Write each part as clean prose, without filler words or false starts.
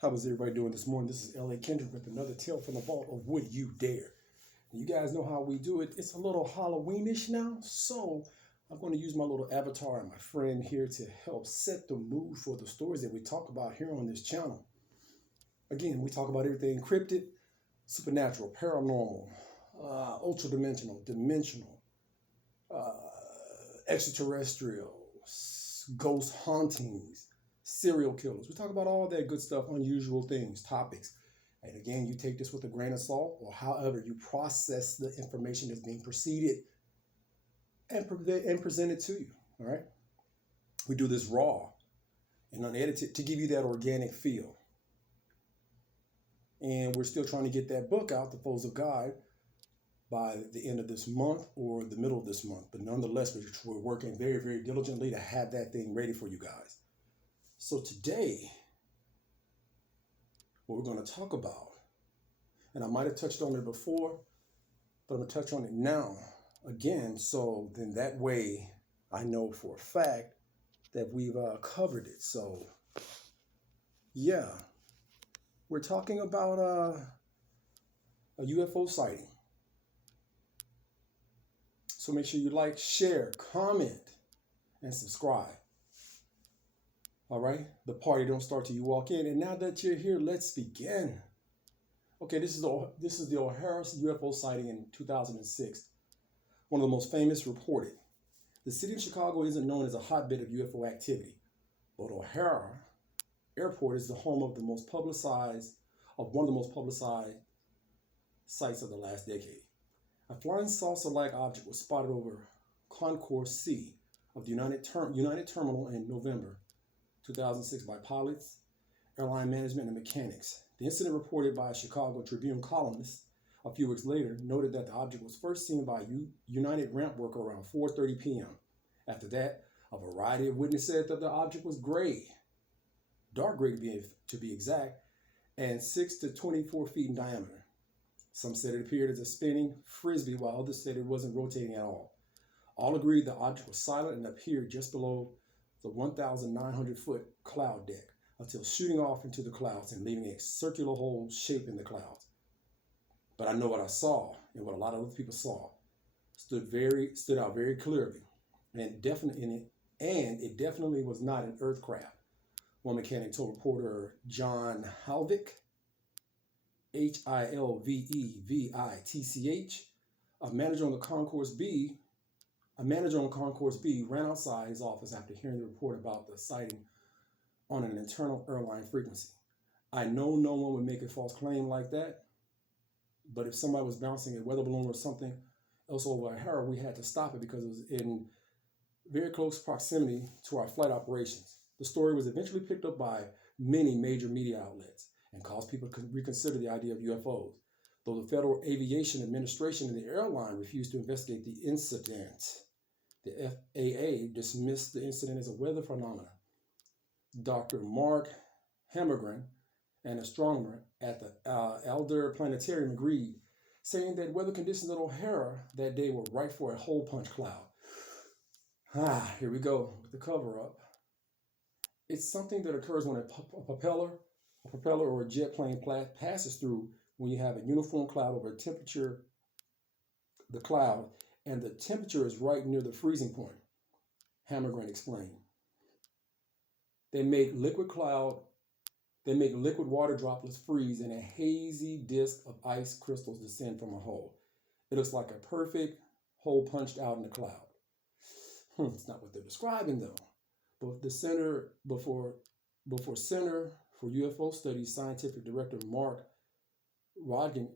How is everybody doing this morning? This is L.A. Kendrick with another tale from the vault of Would You Dare. You guys know how we do it. It's a little Halloweenish now, so I'm going to use my little avatar and my friend here to help set the mood for the stories that we talk about here on this channel. Again, we talk about everything cryptid, supernatural, paranormal, ultra-dimensional, dimensional, uh, extraterrestrial, ghost hauntings, serial killers. We talk about all that good stuff, unusual things, topics. And again, you take this with a grain of salt, or however you process the information that's being preceded and present it to you. All right. We do this raw and unedited to give you that organic feel. And we're still trying to get that book out, The Foes of God, by the end of this month or the middle of this month. But nonetheless, we're working very, very diligently to have that thing ready for you guys. So today, what we're going to talk about, and I might have touched on it before, but I'm going to touch on it now again, so then that way I know for a fact that we've covered it. So yeah, we're talking about a UFO sighting. So make sure you like, share, comment, and subscribe. All right, the party don't start till you walk in. And now that you're here, let's begin. Okay, this is the O'Hara UFO sighting in 2006. One of the most famous reported. The city of Chicago isn't known as a hotbed of UFO activity, but O'Hara Airport is the home of one of the most publicized sites of the last decade. A flying saucer-like object was spotted over Concourse C of the United Terminal in November 2006 by pilots, airline management, and mechanics. The incident, reported by a Chicago Tribune columnist a few weeks later, noted that the object was first seen by a United ramp worker around 4:30 p.m. After that, a variety of witnesses said that the object was gray, dark gray to be exact, and 6 to 24 feet in diameter. Some said it appeared as a spinning frisbee, while others said it wasn't rotating at all. All agreed the object was silent and appeared just below the 1,900-foot cloud deck until shooting off into the clouds and leaving a circular hole shape in the clouds. But I know what I saw, and what a lot of other people saw stood out very clearly, and it definitely was not an Earth craft. One mechanic told reporter John Halvik, Hilvevitch, a manager on Concourse B ran outside his office after hearing the report about the sighting on an internal airline frequency. I know no one would make a false claim like that, but if somebody was bouncing a weather balloon or something else over O'Hara, we had to stop it because it was in very close proximity to our flight operations. The story was eventually picked up by many major media outlets and caused people to reconsider the idea of UFOs, though the Federal Aviation Administration and the airline refused to investigate the incident. The FAA dismissed the incident as a weather phenomenon. Dr. Mark Hammergren, an astronomer at the Alder Planetarium, agreed, saying that weather conditions at O'Hara that day were ripe for a hole punch cloud. Here we go with the cover up. It's something that occurs when a propeller or a jet plane passes through when you have a uniform cloud over the cloud, and the temperature is right near the freezing point, Hammergren explained. They make liquid water droplets freeze and a hazy disk of ice crystals descend from a hole. It looks like a perfect hole punched out in the cloud. It's not what they're describing though. But the Center for UFO Studies scientific director Mark Rodenheiger,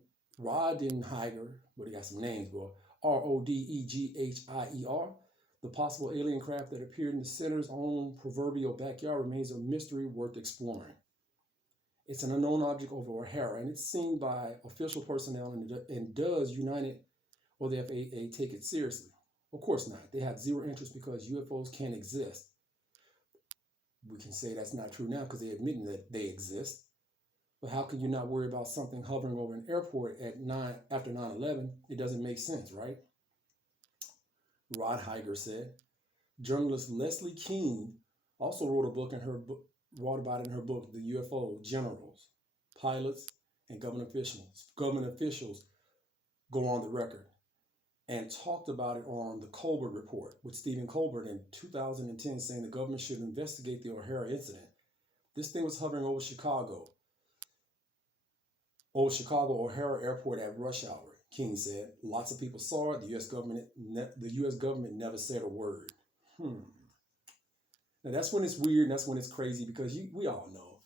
but he got some names, boy, Rodeghier, the possible alien craft that appeared in the center's own proverbial backyard remains a mystery worth exploring. It's an unknown object over O'Hara, and it's seen by official personnel, and does United or the FAA take it seriously? Of course not. They have zero interest because UFOs can't exist. We can say that's not true now because they're admitting that they exist. But how can you not worry about something hovering over an airport after 9/11? It doesn't make sense, right? Rodheiger said. Journalist Leslie Kean also wrote a book, and her wrote about it in her book, The U.F.O. Generals, Pilots, and Government Officials. Government officials go on the record and talked about it on the Colbert Report with Stephen Colbert in 2010, saying the government should investigate the O'Hara incident. This thing was hovering over Chicago O'Hara Airport at rush hour. King said, lots of people saw it. The U.S. government never said a word. Now that's when it's weird. And that's when it's crazy because we all know.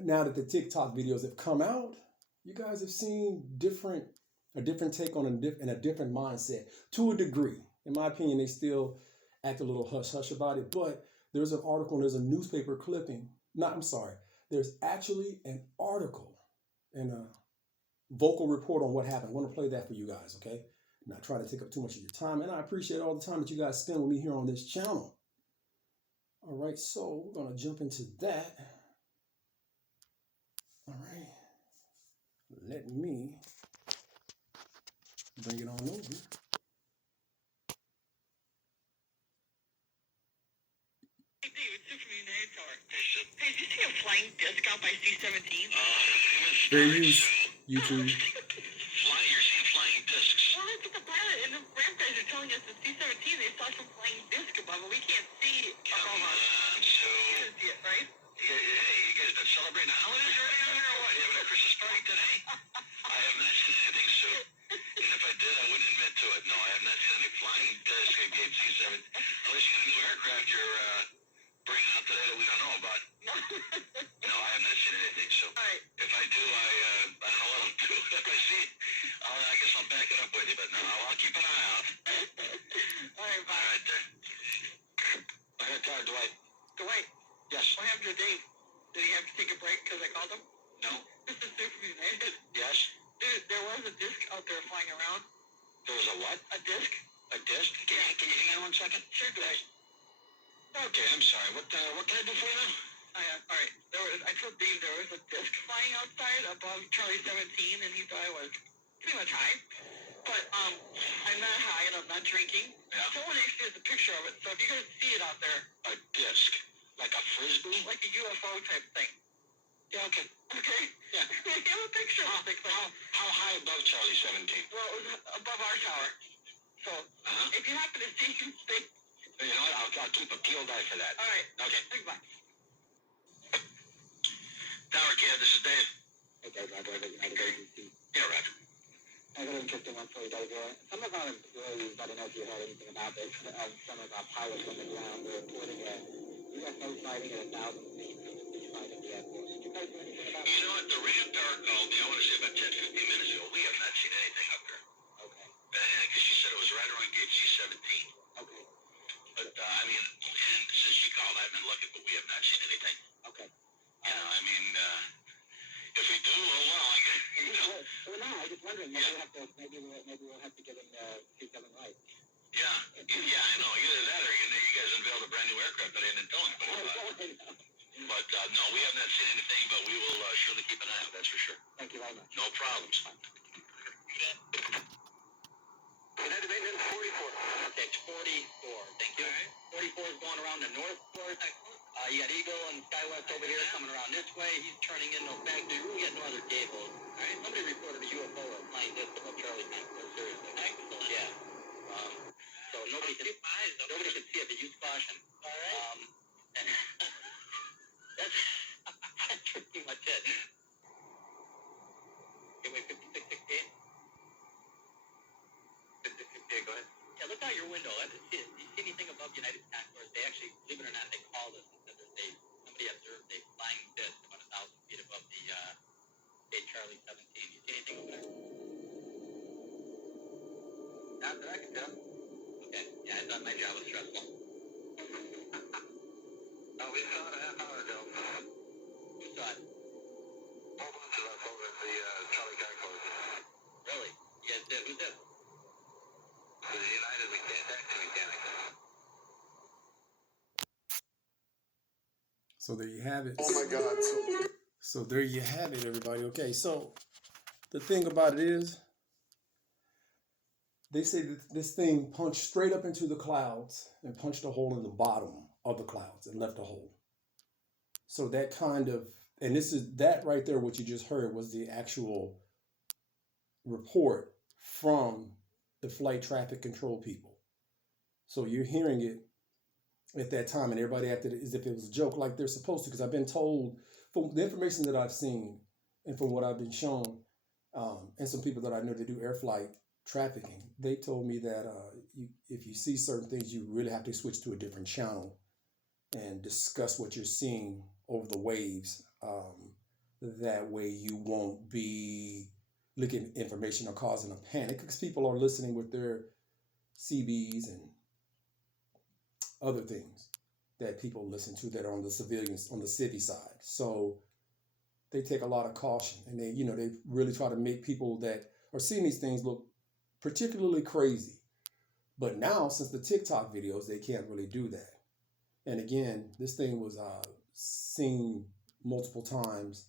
Now that the TikTok videos have come out, you guys have seen a different take on and a different mindset to a degree. In my opinion, they still act a little hush hush about it. But there's an article and there's a newspaper clipping. There's actually an article and a vocal report on what happened. I want to play that for you guys, okay? Not try to take up too much of your time. And I appreciate all the time that you guys spend with me here on this channel. All right, so we're going to jump into that. All right. Let me bring it on over. Hey, did you see a flying disc out by C-17? Fair use, YouTube. You're seeing flying discs. Well, that's what the pilot and the ramp guys are telling us. The C-17, they saw some flying disc above, but we can't see above us. So... You didn't see it, right? Hey, you guys been celebrating the holidays already on there or what? You having a Christmas party today? I have not seen anything, so... And if I did, I wouldn't admit to it. No, I have not seen any flying disc against C-17. Unless you got a new aircraft you're bringing out today that we don't know about. No, I have not seen anything, so... Right. If I do, I don't know what I'll do. If I see it, I guess I'll back it up with you, but no, I'll keep an eye out. All right, bye. All right, then. I got Dwight. Dwight? Yes. What happened to Dave? Did he have to take a break because I called him? No. This is Super United. Yes. Dude, there was a disc out there flying around. There was a what? A disc. A disc? Can you hang on 1 second? Sure, Dwight. Okay, I'm sorry. What can I do for you now? All right. I told Dave there was a disc flying outside above Charlie 17, and he thought I was pretty much high. But I'm not high and I'm not drinking. Yeah. Someone actually has a picture of it, so if you guys see it out there. A disc? Like a frisbee? Like a U.F.O. type thing. Yeah, okay. Okay? Yeah. We have a picture of it. How high above Charlie 17? Well, it was above our tower. So, if you happen to see him, you know what? I'll keep a peeled eye for that. All right. Okay. Thanks, bye. Tower Kid, this is Dave. Okay, Roger. Yeah, Roger. I got an interesting one for you, Dave. Some of our employees, I don't know if you heard anything about this, some of our pilots on the ground were reporting a U.F.O. sighting at 1,000 feet from the side of the airport. Did you guys know anything about that? You know what? The ramp tower called me, I want to say about 10, 15 minutes ago. We have not seen anything up there. Okay. Because she said it was right around gate C-17. Okay. But, I mean, and since she called, I've been looking, but we have not seen anything. Okay. You know, I mean, if we do, oh well, I guess, you know. Well, no, I was just wondering, maybe we'll have to get him see something right. Yeah, I know. Either that or you guys unveiled a brand new aircraft that I didn't tell anybody about. But, no, we have not seen anything, but we will surely keep an eye out, that's for sure. Thank you very much. No problems. United Maintenance 44. Okay, it's 44. Thank you. All right. 44 is going around the north course. You got Eagle and SkyWest over here coming around this way. He's turning in no factory. We got no other gables. All right. Somebody reported a U.F.O. flying disc above Charlie Tank. Seriously. Excellent. Yeah. So nobody can see it, but use caution. All right. And that's pretty much it. Gateway 5668. 5668, go ahead. Yeah, look out your window. Do you see anything above United Concourse? They actually, believe it or not, they called us and said that somebody observed a flying disc about 1,000 feet above the gate Charlie 17. Do you see anything over there? Not that I can tell. Okay. Yeah, I thought my job was stressful. Oh, we saw it a half hour ago. Who saw it? Whole bunch of us over at the Charlie Concourse. Really? You guys did? Who did? The United Taxi Mechanics. So there you have it. Oh my God. So there you have it, everybody. Okay, so the thing about it is, they say that this thing punched straight up into the clouds and punched a hole in the bottom of the clouds and left a hole. So that kind of, and this is that right there, what you just heard was the actual report from the flight traffic control people. So you're hearing it at that time, and everybody acted as if it was a joke, like they're supposed to. Because I've been told from the information that I've seen and from what I've been shown, and some people that I know that do air flight trafficking, they told me that if you see certain things, you really have to switch to a different channel and discuss what you're seeing over the waves. That way you won't be looking at information or causing a panic, because people are listening with their CBs and other things that people listen to that are on the civilians, on the civvy side. So they take a lot of caution, and they really try to make people that are seeing these things look particularly crazy. But now, since the TikTok videos, they can't really do that. And again, this thing was seen multiple times,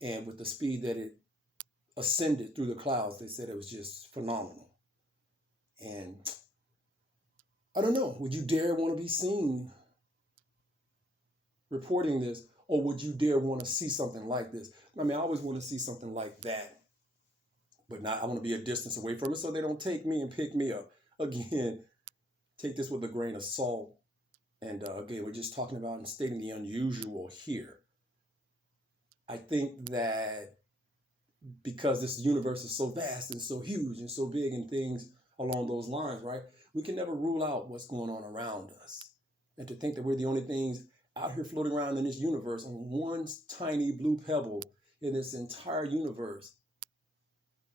and with the speed that it ascended through the clouds, they said it was just phenomenal. And I don't know, would you dare want to be seen reporting this, or would you dare want to see something like this? I mean, I always want to see something like that, but not, I want to be a distance away from it so they don't take me and pick me up. Again, take this with a grain of salt. And again, we're just talking about and stating the unusual here. I think that because this universe is so vast and so huge and so big and things along those lines, right? We can never rule out what's going on around us. And to think that we're the only things out here floating around in this universe on one tiny blue pebble in this entire universe,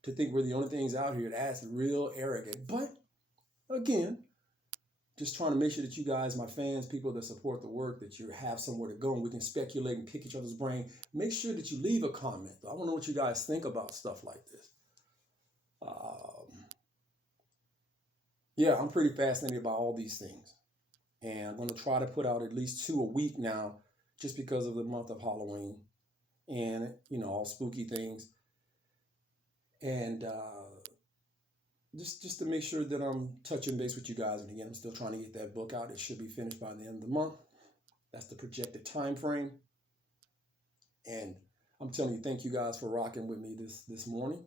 to think we're the only things out here, that's real arrogant. But again, just trying to make sure that you guys, my fans, people that support the work, that you have somewhere to go and we can speculate and pick each other's brain. Make sure that you leave a comment. I want to know what you guys think about stuff like this. Yeah, I'm pretty fascinated by all these things. And I'm going to try to put out at least 2 a week now, just because of the month of Halloween and, all spooky things. And just to make sure that I'm touching base with you guys. And again, I'm still trying to get that book out. It should be finished by the end of the month. That's the projected time frame. And I'm telling you, thank you guys for rocking with me this morning.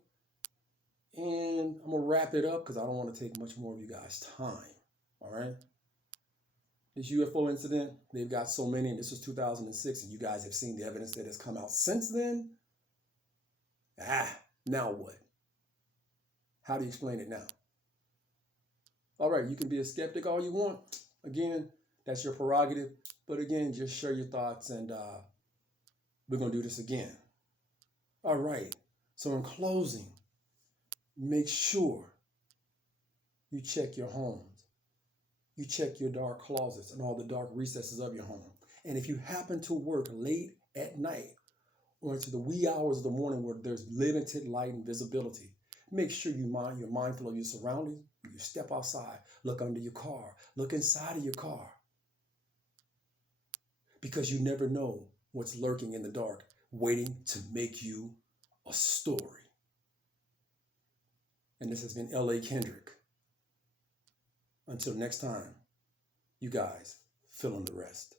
And I'm going to wrap it up because I don't want to take much more of you guys' time. All right? This UFO incident, they've got so many, and this was 2006, and you guys have seen the evidence that has come out since then. Now what? How do you explain it now? All right, you can be a skeptic all you want. Again, that's your prerogative. But again, just share your thoughts, and we're going to do this again. All right, so in closing, make sure you check your homes. You check your dark closets and all the dark recesses of your home. And if you happen to work late at night or into the wee hours of the morning where there's limited light and visibility, make sure you're mindful of your surroundings. You step outside, look under your car, look inside of your car. Because you never know what's lurking in the dark, waiting to make you a story. And this has been L.A. Kendrick. Until next time, you guys fill in the rest.